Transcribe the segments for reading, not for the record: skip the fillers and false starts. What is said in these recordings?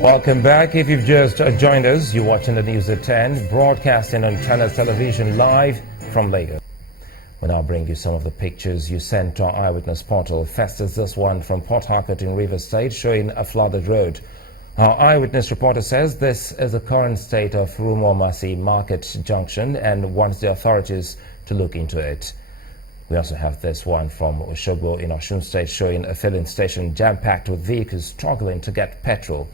Welcome back. If you've just joined us, you're watching the news at 10, broadcasting on Channels Television live from Lagos. We now bring you some of the pictures you sent to our Eyewitness portal. First is this one from Port Harcourt in Rivers State showing a flooded road. Our Eyewitness reporter says this is the current state of Rumomasi Market Junction and wants the authorities to look into it. We also have this one from Osogbo in Osun State showing a filling station jam-packed with vehicles struggling to get petrol.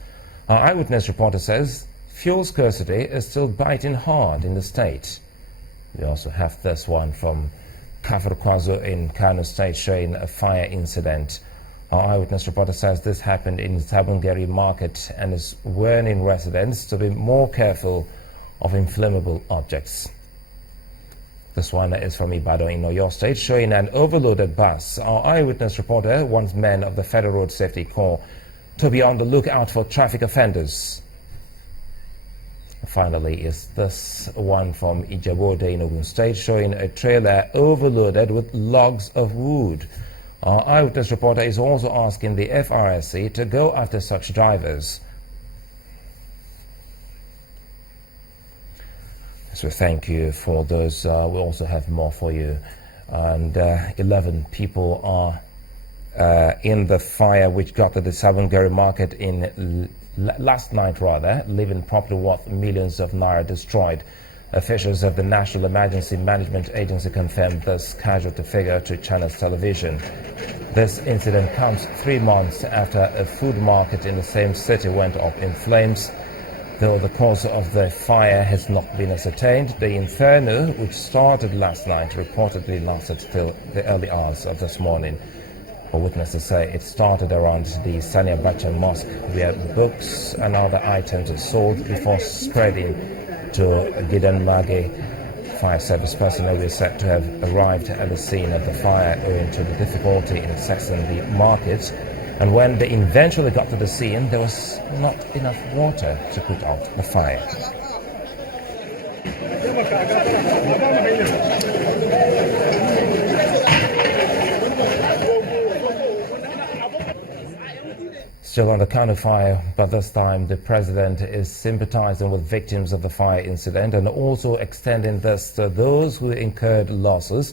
Our Eyewitness reporter says fuel scarcity is still biting hard in the state. We also have this one from Kafurkwazo in Kano State showing a fire incident. Our Eyewitness reporter says this happened in Sabungeri Market and is warning residents to be more careful of inflammable objects. This one is from Ibadan in Oyo State showing an overloaded bus. Our Eyewitness reporter wants men of the Federal Road Safety Corps to be on the lookout for traffic offenders. Finally is this one from Ijebode in Ogun State showing a trailer overloaded with logs of wood. Our Eyewitness reporter is also asking the FRSC to go after such drivers. So thank you for those. We also have more for you. And 11 people are in the fire which got to the Sabungeri market in last night, leaving property worth millions of naira destroyed. Officials of the National Emergency Management Agency confirmed this casualty figure to Channels Television. This incident comes 3 months after a food market in the same city went up in flames. Though the cause of the fire has not been ascertained, the Inferno, which started last night, reportedly lasted till the early hours of this morning. But witnesses say it started around the Sania Bacha Mosque, where books and other items are sold before spreading to Gidan Mage. Fire service personnel were said to have arrived at the scene of the fire owing to the difficulty in accessing the market. And when they eventually got to the scene, there was not enough water to put out the fire. Still on the Kano fire, but this time the president is sympathizing with victims of the fire incident and also extending this to those who incurred losses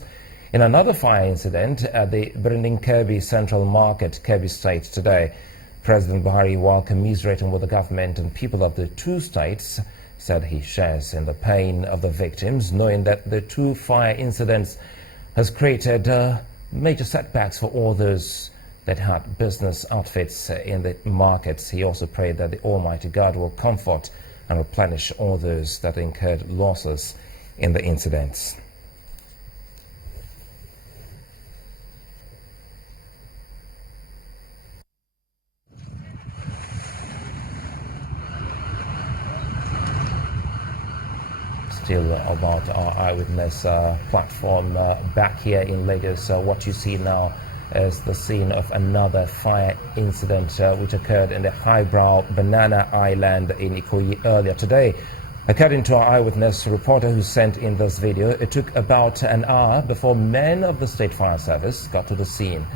in another fire incident at the Brinding Kirby Central Market, Kirby State today. President Buhari, while commiserating with the government and people of the two states, said he shares in the pain of the victims, knowing that the two fire incidents has created major setbacks for all those that had business outfits in the markets. He also prayed that the Almighty God will comfort and replenish all those that incurred losses in the incidents. Still about our Eyewitness platform back here in Lagos. What you see now is the scene of another fire incident which occurred in the highbrow Banana Island in Ikoyi earlier today. According to our Eyewitness reporter who sent in this video, it took about an hour before men of the State Fire Service got to the scene.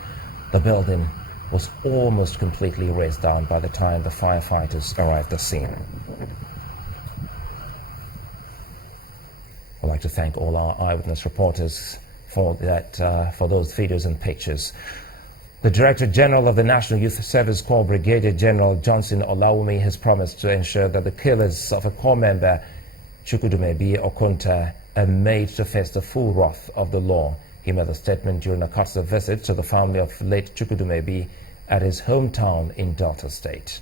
The building was almost completely razed down by the time the firefighters arrived at the scene. I'd like to thank all our Eyewitness reporters for those videos and pictures. The Director General of the National Youth Service Corps, Brigadier General Johnson Olawumi, has promised to ensure that the killers of a corps member, Chukwudumebi Okonta, are made to face the full wrath of the law. He made a statement during a courtesy visit to the family of late Chukwudumebi at his hometown in Delta State.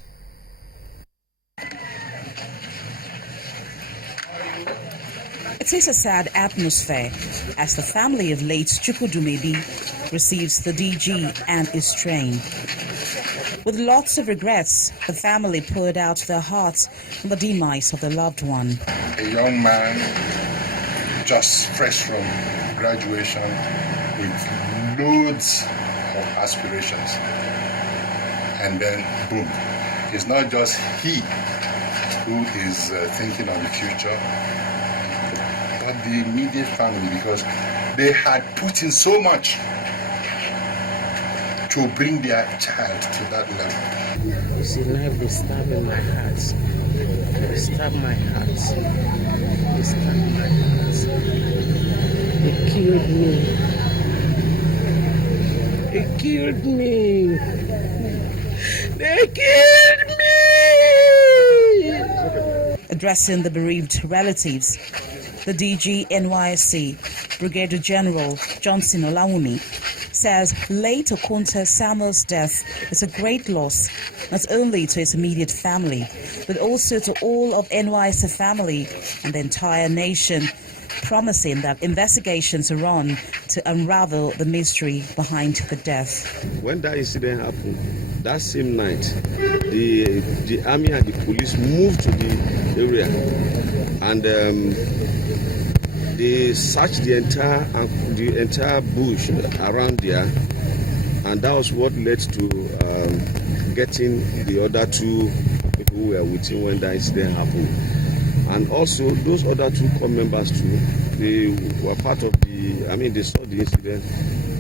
It is a sad atmosphere as the family of late Chukwudumebi receives the DG and is trained. With lots of regrets, the family poured out their hearts on the demise of their loved one. A young man just fresh from graduation with loads of aspirations. And then, boom, it's not just he who is thinking of the future, but the immediate family, because they had put in so much to bring their child to that level. use a knife, they stab in my heart. They stab my heart. They stab my heart. They killed me. They killed me. They killed me. Addressing the bereaved relatives, the DG NYSC, Brigadier General Johnson Olawumi, says late Okonta Samuel's death is a great loss, not only to his immediate family, but also to all of NYSC family and the entire nation, promising that investigations are on to unravel the mystery behind the death. When that incident happened, that same night, the army and the police moved to the area and they searched the entire bush around there, and that was what led to getting the other two people who were with him when that incident happened. And also those other two corps members too, they were part of they saw the incident.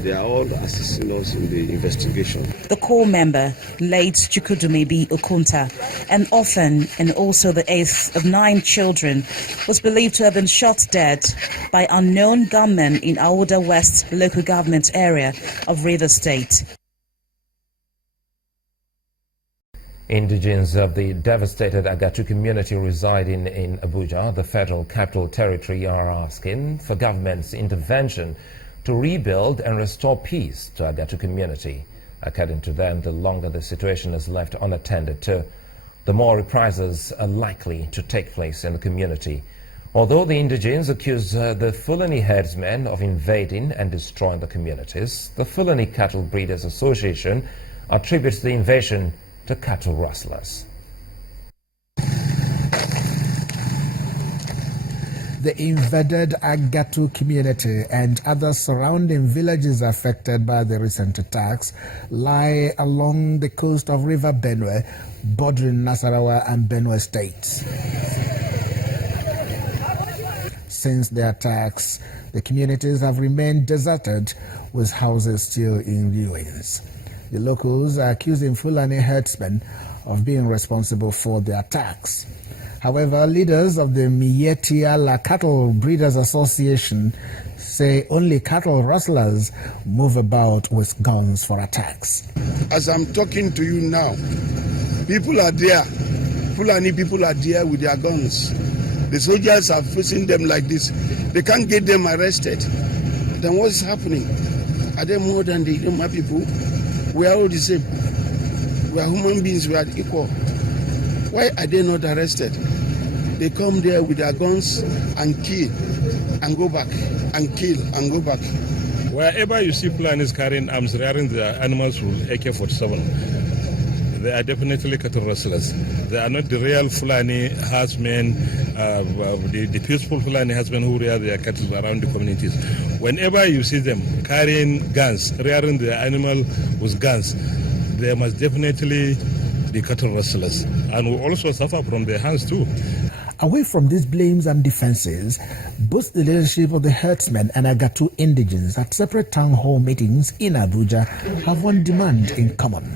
They are all assisting us in the investigation. The corps member, late Chukwudumebi Okonta, an orphan and also the eighth of 9 children, was believed to have been shot dead by unknown gunmen in Awuda West local government area of Rivers State. Indigenes of the devastated Agatu community residing in Abuja, the Federal Capital Territory, are asking for government's intervention to rebuild and restore peace to Agatu community. According to them, the longer the situation is left unattended to, the more reprisals are likely to take place in the community. Although the indigenes accuse the Fulani herdsmen of invading and destroying the communities, the Fulani Cattle Breeders Association attributes the invasion to cattle rustlers. The invaded Agatu community and other surrounding villages affected by the recent attacks lie along the coast of River Benue, bordering Nasarawa and Benue states. Since the attacks, the communities have remained deserted, with houses still in ruins. The locals are accusing Fulani herdsmen of being responsible for the attacks. However, leaders of the Mietiala Cattle Breeders Association say only cattle rustlers move about with guns for attacks. As I'm talking to you now, people are there. Fulani people are there with their guns. The soldiers are facing them like this. They can't get them arrested. Then what's happening? Are they more than the human people? We are all the same. We are human beings, we are equal. Why are they not arrested? They come there with their guns and kill and go back and kill and go back. Wherever you see Fulanis carrying arms, rearing their animals with AK-47, they are definitely cattle rustlers. They are not the real Fulani herdsmen, the peaceful Fulani herdsmen who rear their cattle around the communities. Whenever you see them carrying guns, rearing their animal with guns, they must definitely be cattle rustlers, and will also suffer from their hands too. Away from these blames and defenses, both the leadership of the herdsmen and Agatu indigenes at separate town hall meetings in Abuja have one demand in common.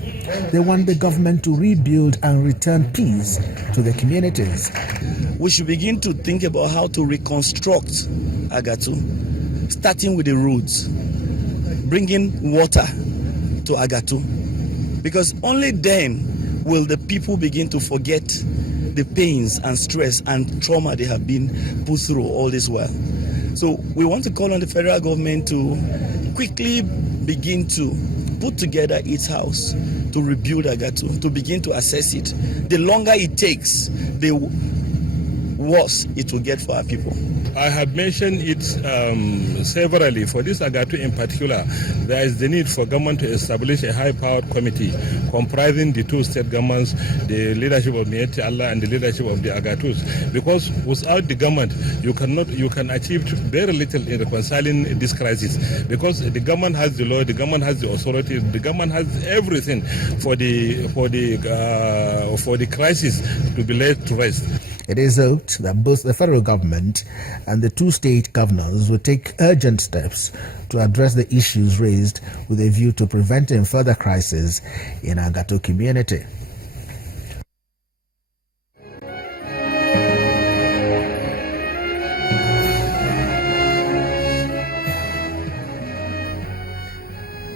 They want the government to rebuild and return peace to the communities. We should begin to think about how to reconstruct Agatu, starting with the roads, bringing water to Agatu, because only then will the people begin to forget the pains and stress and trauma they have been put through all this while. So we want to call on the federal government to quickly begin to put together its house to rebuild Agatu, to begin to assess it. The longer it takes, the worse it will get for our people. I have mentioned it severally. For this Agatu in particular, there is the need for government to establish a high-powered committee comprising the two state governments, the leadership of Mieti Allah and the leadership of the Agatus. Because without the government, you can achieve very little in reconciling this crisis. Because the government has the law, the government has the authority, the government has everything for the crisis to be laid to rest. It is hoped that both the federal government and the two state governors will take urgent steps to address the issues raised with a view to preventing further crises in Agatu community.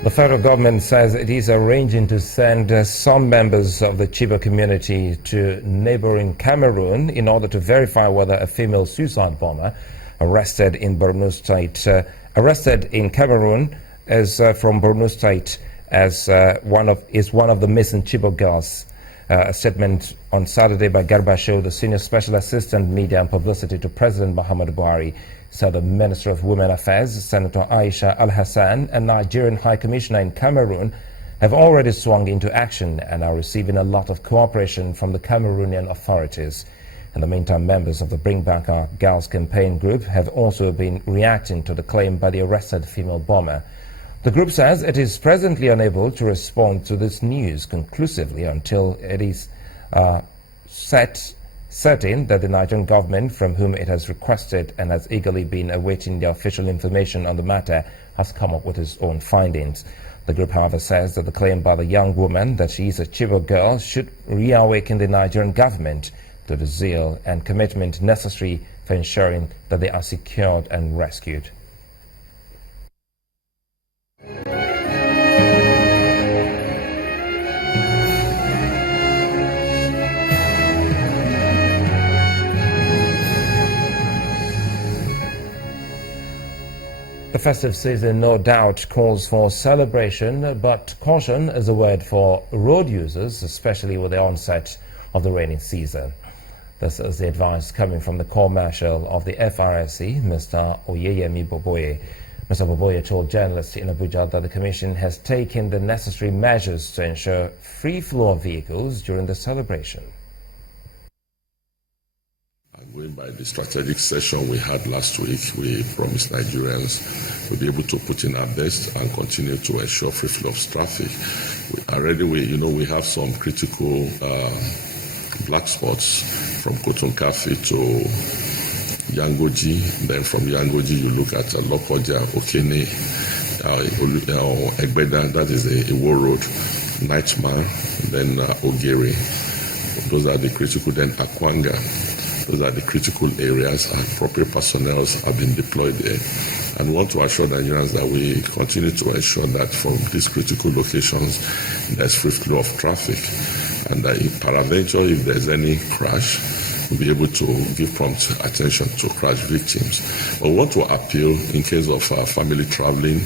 The federal government says it is arranging to send some members of the Chibok community to neighboring Cameroon in order to verify whether a female suicide bomber arrested in Borno State, arrested in Cameroon as from Borno State as one of the missing Chibok girls. A statement on Saturday by Garba Show, the Senior Special Assistant Media and Publicity to President Muhammadu Buhari, said the Minister of Women Affairs, Senator Aisha Al-Hassan, and Nigerian High Commissioner in Cameroon have already swung into action and are receiving a lot of cooperation from the Cameroonian authorities. In the meantime, members of the Bring Back Our Girls campaign group have also been reacting to the claim by the arrested female bomber. The group says it is presently unable to respond to this news conclusively until it is certain that the Nigerian government, from whom it has requested and has eagerly been awaiting the official information on the matter, has come up with its own findings. The group, however, says that the claim by the young woman that she is a Chibok girl should reawaken the Nigerian government to the zeal and commitment necessary for ensuring that they are secured and rescued. The festive season no doubt calls for celebration, but caution is a word for road users, especially with the onset of the rainy season. This is the advice coming from the Corps Marshal of the FRSC, Mr. Oyeyemi Boboye. Mr. Boboye told journalists in Abuja that the Commission has taken the necessary measures to ensure free flow of vehicles during the celebration. Going by the strategic session we had last week, we promised Nigerians we'll be able to put in our best and continue to ensure free flow of traffic. We have some critical black spots from Kotonkafi to Yangoji. Then from Yangoji, you look at Lokoja, Okene, Egbeda, that is a Iwo Road, Nightmare, then Ogere. Those are the critical. Then Akwanga. Those are the critical areas, and appropriate personnel have been deployed there. And we want to assure Nigerians that we continue to ensure that from these critical locations, there's free flow of traffic. And that if peradventure, if there's any crash, we'll be able to give prompt attention to crash victims. But we want to appeal in case of family traveling.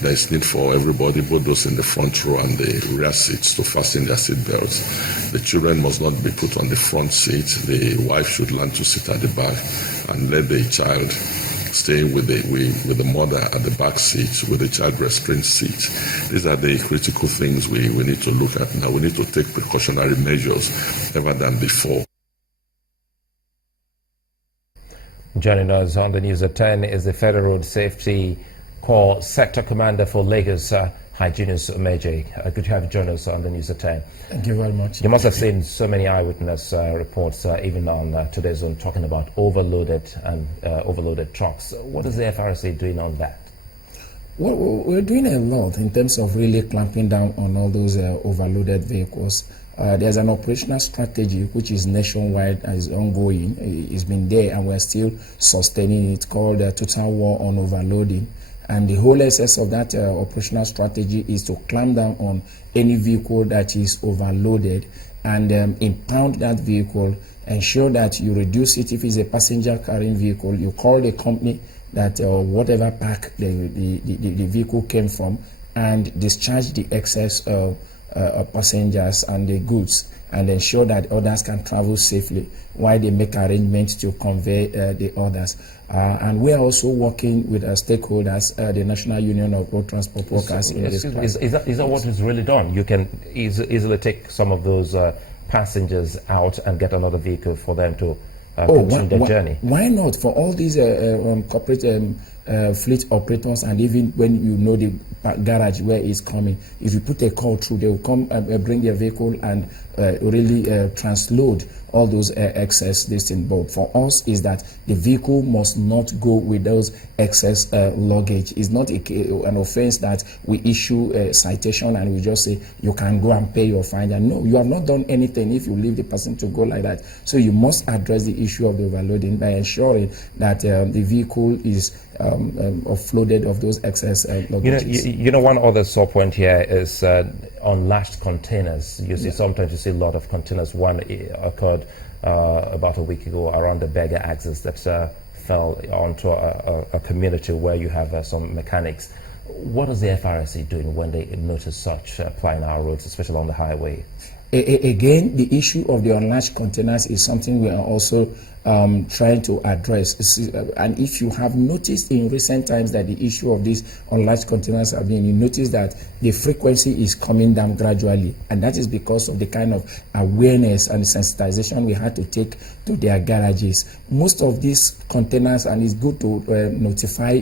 There's need for everybody, both those in the front row and the rear seats, to fasten their seat belts. The children must not be put on the front seat. The wife should learn to sit at the back and let the child stay with the mother at the back seat, with the child restraint seat. These are the critical things we need to look at now. We need to take precautionary measures ever than before. Joining us on the news at 10 is the Federal Road Safety Corps Sector Commander for Lagos, Hyginus Omeje. Good to have you join us on the news at 10. Thank you very much. You must have seen so many eyewitness reports, even on today's Zone, talking about overloaded trucks. What is the FRSC doing on that? Well, we're doing a lot in terms of really clamping down on all those overloaded vehicles. There's an operational strategy which is nationwide and is ongoing. It's been there and we're still sustaining it, called Total War on Overloading. And the whole essence of that operational strategy is to clamp down on any vehicle that is overloaded and impound that vehicle, ensure that you reduce it. If it's a passenger carrying vehicle, you call the company that whatever pack the vehicle came from and discharge the excess passengers and the goods, and ensure that others can travel safely while they make arrangements to convey the others. And we are also working with our stakeholders, the National Union of Road Transport Workers. Is that what is really done? You can easily take some of those passengers out and get another vehicle for them to continue their journey. Why not? For all these corporate fleet operators, and even when you know the garage where it's coming, if you put a call through, they will come bring their vehicle and really transload all those excess listing. But for us is that the vehicle must not go with those excess luggage. It's not an offense that we issue a citation and we just say you can go and pay your fine. And no, you have not done anything if you leave the person to go like that. So you must address the issue of the overloading by ensuring that the vehicle is offloaded of those excess luggages. You know, one other sore point here is unlatched containers. You see, sometimes you see a lot of containers. One occurred about a week ago around the Berger axis that fell onto a community where you have some mechanics. What is the FRSC doing when they notice such plying our roads, especially on the highway? Again, the issue of the unlatched containers is something we are also trying to address. And if you have noticed in recent times that the issue of these unlatched containers have been, you notice that the frequency is coming down gradually. And that is because of the kind of awareness and sensitization we had to take to their garages. Most of these containers, and it's good to notify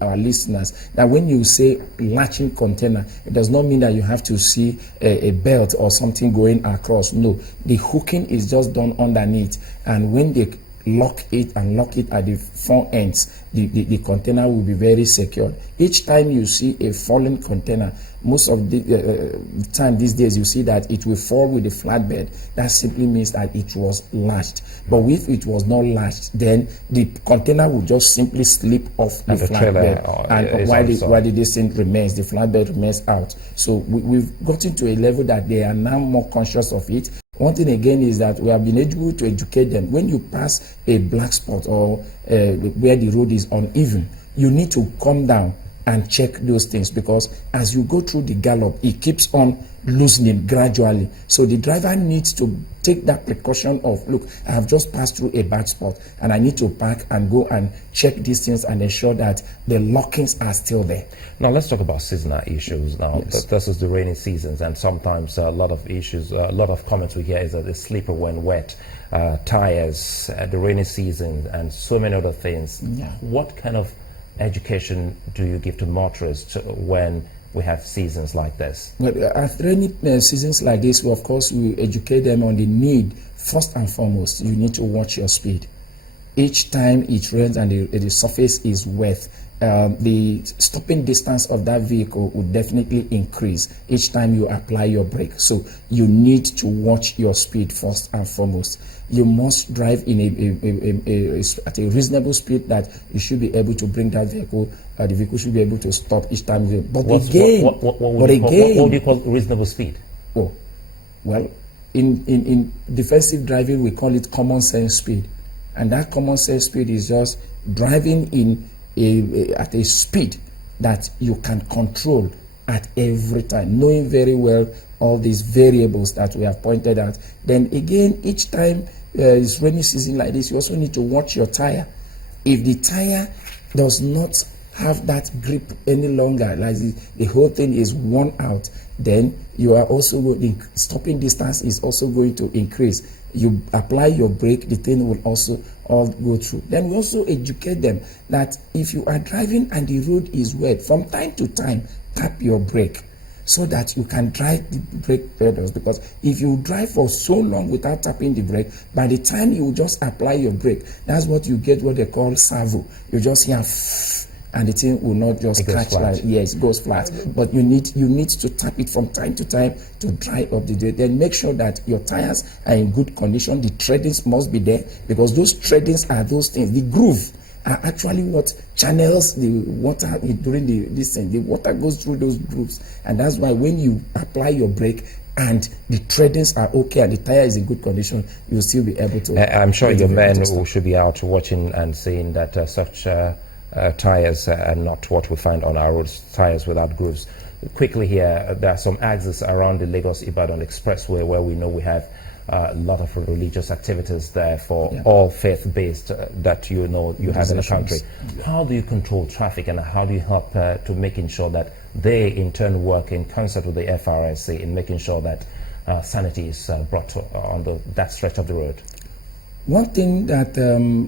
our listeners that when you say latching container, it does not mean that you have to see a belt or something going across. No, the hooking is just done underneath, and when they lock it at the front ends, the container will be very secure. Each time you see a fallen container, most of the time these days you see that it will fall with the flatbed. That simply means that it was latched. But if it was not latched, then the container will just simply slip off the flatbed, and while this thing remains, the flatbed remains out. So we've gotten to a level that they are now more conscious of it. One thing again is that we have been able to educate them. When you pass a black spot or where the road is uneven, you need to come down and check those things, because as you go through the gallop, it keeps on loosening gradually. So the driver needs to take that precaution of, look, I have just passed through a bad spot and I need to park and go and check these things and ensure that the lockings are still there. Now let's talk about seasonal issues now. Yes. This is the rainy seasons, and sometimes a lot of issues, a lot of comments we hear is that it's slippery when wet, tires, the rainy season, and so many other things. Yeah. What kind of education do you give to motorists when we have seasons like this? Well, at rainy seasons like this, of course, we educate them on the need. First and foremost, you need to watch your speed. Each time it rains and the surface is wet, the stopping distance of that vehicle will definitely increase each time you apply your brake. So you need to watch your speed first and foremost. You must drive in at a reasonable speed that you should be able to bring that vehicle. The vehicle should be able to stop each time. But what would you call reasonable speed? Oh, well, in defensive driving, we call it common sense speed. And that common sense speed is just driving at a speed that you can control at every time, knowing very well all these variables that we have pointed out. Then again, each time it's rainy season like this, you also need to watch your tire. If the tire does not have that grip any longer, like the whole thing is worn out, then you are also going, stopping distance is also going to increase. You apply your brake, the thing will also all go through. Then we also educate them that if you are driving and the road is wet, from time to time, tap your brake so that you can drive the brake pedals. Because if you drive for so long without tapping the brake, by the time you just apply your brake, that's what you get, what they call servo. You just hear and the thing will not just catch like, yes, it goes flat. But you need to tap it from time to time to dry up the day. Then make sure that your tires are in good condition. The treadings must be there, because those treadings are those things. The groove are actually what channels the water during this thing. The water goes through those grooves, and that's why when you apply your brake and the treadings are okay and the tire is in good condition, you'll still be able to. I'm sure your men who should be out watching and seeing that such tires are not what we find on our roads, tires without grooves. Quickly here, there are some axes around the Lagos-Ibadan Expressway where we know we have a lot of religious activities there for all faith-based that you have in the country. How do you control traffic, and how do you help to making sure that they in turn work in concert with the FRSC in making sure that sanity is brought on that stretch of the road? One thing that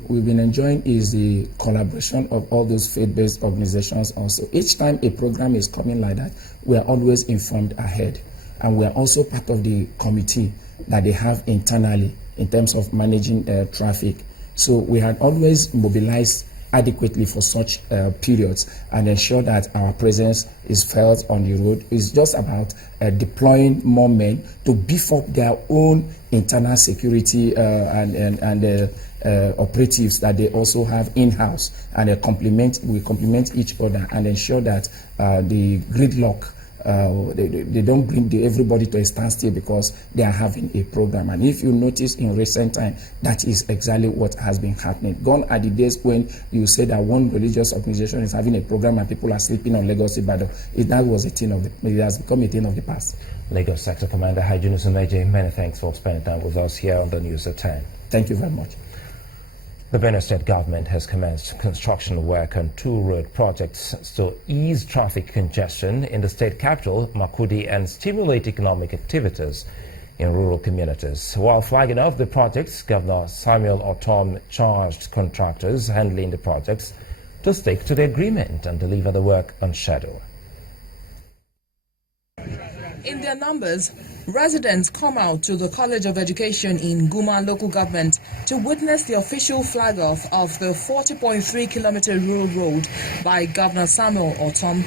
we've been enjoying is the collaboration of all those faith-based organizations also. Each time a program is coming like that, we are always informed ahead. And we are also part of the committee that they have internally in terms of managing traffic. So we had always mobilized adequately for such periods and ensure that our presence is felt on the road. It's just about deploying more men to beef up their own internal security and operatives that they also have in-house, and we complement each other and ensure that the gridlock, they don't bring everybody to a standstill because they are having a program. And if you notice in recent time, that is exactly what has been happening. Gone are the days when you say that one religious organization is having a program and people are sleeping on Lagos Ibadan. That was it has become a thing of the past. Lagos Sector Commander Hyginus Umeje, many thanks for spending time with us here on the News at 10. Thank you very much. The Benue State government has commenced construction work on 2 road projects to ease traffic congestion in the state capital, Makurdi, and stimulate economic activities in rural communities. While flagging off the projects, Governor Samuel Ortom charged contractors handling the projects to stick to the agreement and deliver the work on schedule. In their numbers, residents come out to the College of Education in Guma local government to witness the official flag-off of the 40.3-kilometer rural road by Governor Samuel Ortom.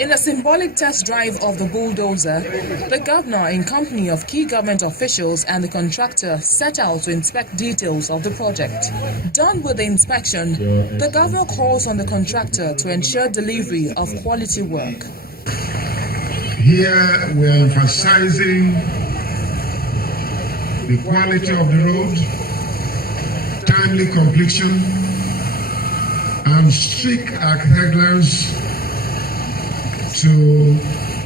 In a symbolic test drive of the bulldozer, the governor, in company of key government officials and the contractor, set out to inspect details of the project. Done with the inspection, the governor calls on the contractor to ensure delivery of quality work. Here we are emphasizing the quality of the road, timely completion, and strict adherence to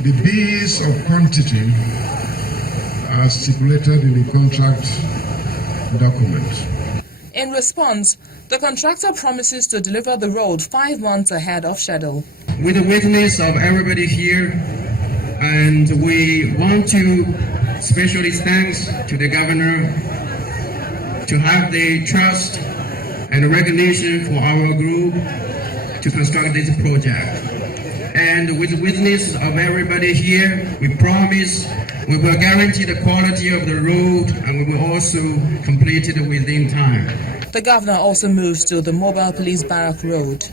the base of quantity as stipulated in the contract document. In response, the contractor promises to deliver the road 5 months ahead of schedule. With the witness of everybody here, and we want to especially thanks to the governor to have the trust and recognition for our group to construct this project. And with the witness of everybody here, we promise we will guarantee the quality of the road and we will also complete it within time. The governor also moves to the Mobile Police Barrack Road.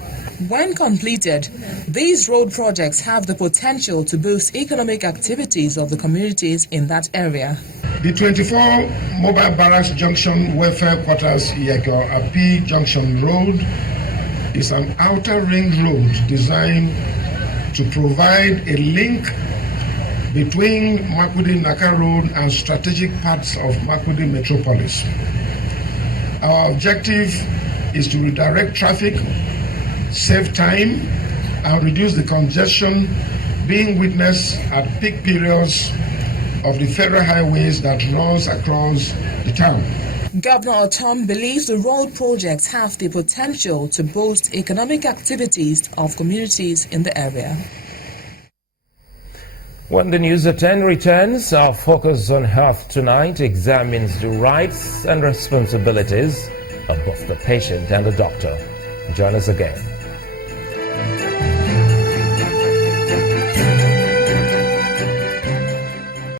When completed, these road projects have the potential to boost economic activities of the communities in that area. The 24 Mobile Barracks Junction Welfare Quarters Iyeko Api Junction Road is an outer ring road designed to provide a link between Makurdi Naka Road and strategic parts of Makurdi Metropolis. Our objective is to redirect traffic, save time, and reduce the congestion being witnessed at peak periods of the federal highways that runs across the town. Governor Ortom believes the road projects have the potential to boost economic activities of communities in the area. When the News at 10 returns, our focus on health tonight examines the rights and responsibilities of both the patient and the doctor. Join us again.